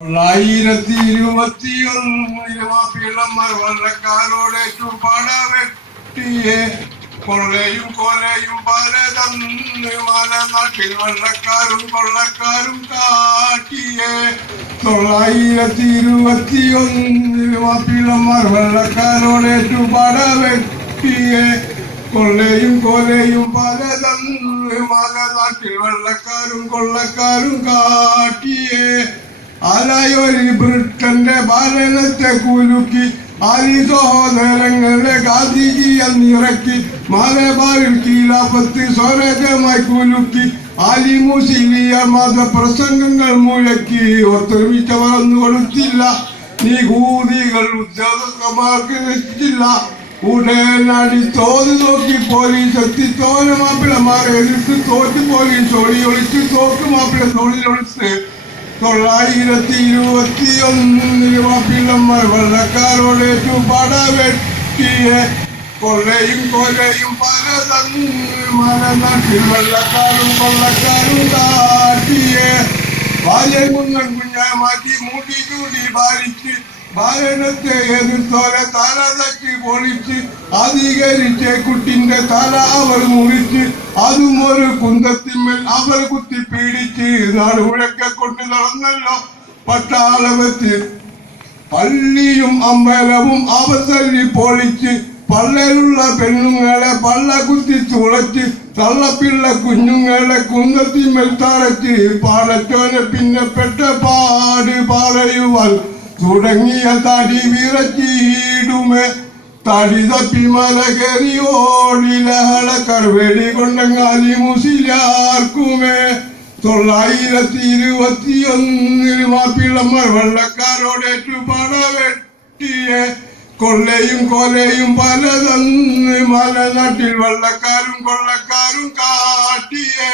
തൊള്ളായിരത്തി ഇരുപത്തിയൊന്നിൽ മാപ്പിളന്മാർ വള്ളക്കാരോടെ ചുപാട വെട്ടിയെ കൊള്ളയും കൊലയും പല തന്ന് മല നാട്ടിൽ വള്ളക്കാരും കൊള്ളക്കാരും കാട്ടിയെ തൊള്ളായിരത്തി ഇരുപത്തി ഇരുപത്തിയൊന്നിൽ മാപ്പിളന്മാർ വള്ളക്കാരോടെ ചുപാട വെട്ടിയെ കൊള്ളയും കൊലയും പല തന്ന് മല നാട്ടിൽ വള്ളക്കാരും കൊള്ളക്കാരും കാട്ടിയെ ആലായൊരു ബ്രിട്ടന്റെ ഭരണത്തെ കുലുക്കി ആലി സഹോദരങ്ങളെ ഗാന്ധിജി എന്നിറക്കി മലബാറിൽ കീലാപത്ത് സ്വരജമായി കുലുക്കി ആലി മുസ്ലിയ മതപ്രസംഗങ്ങൾ മുഴക്കി. ഒത്തൊരുമിച്ച വളർന്നു കൊടുത്തില്ല നികൂതികൾ ഉദ്യോഗസ്ഥന്മാർക്ക് രക്ഷിച്ചില്ല ഉടനടി തോത് നോക്കി പോലീസ് എത്തി. തോന മാപ്പിളമാരെ എതിർത്ത് തോറ്റ് പോലീസ് ഓടി ഒളിച്ച് തോക്ക് മാപ്പിള തൊഴിലൊളിച്ച് തൊള്ളായിരത്തി ഇരുപത്തി ഒന്ന് പിള്ളമ്മ വെള്ളക്കാരോട് ചുപട വെട്ടിയെ കൊള്ളയും കൊലയും പല തന്ന് വെള്ളക്കാരും കൊള്ളക്കാരും കാട്ടിയെ കുഞ്ഞൻ കുഞ്ഞാ മാറ്റി മൂട്ടി ചൂടി ഭാരിച്ച് ഭരണത്തെ എതിർത്തോലെ തല തട്ടി പൊളിച്ച് അധികരിച്ച് കുട്ടിന്റെ തല അവർ മുറിച്ച്. അതും ഒരു കുന്തത്തിന്മേൽ അവർ കുത്തി പീഡിച്ച്. ഇതാണ് ഉഴക്കെ കൊണ്ട് നടന്നല്ലോ പട്ടാളവത്ത്. പള്ളിയും അമ്പലവും തല്ലി പൊളിച്ച് പള്ളലുള്ള പെണ്ണുങ്ങളെ പള്ള കുത്തി തുളച്ച് തള്ളപ്പിള്ള കുഞ്ഞുങ്ങളെ കുന്നത്തിന്മേൽ തറച്ച് പാടച്ചോനെ പിന്നെ പെട്ട പാട് പറയുവാൻ തുടങ്ങിയ തടി വിറച്ചിടുമേ തടി തപ്പി മല കയറി ഓടിലഹള കൊണ്ടങ്ങാലി മുസിലാർക്കുമേ. തൊള്ളായിരത്തി ഇരുപത്തി ഒന്നിന് മാപ്പിളമ്മ വെള്ളക്കാരോടേറ്റു പട വെട്ടിയെ കൊള്ളയും കൊലയും പലതന്ന് മലനാട്ടിൽ വെള്ളക്കാരും കൊള്ളക്കാരും കാട്ടിയേ.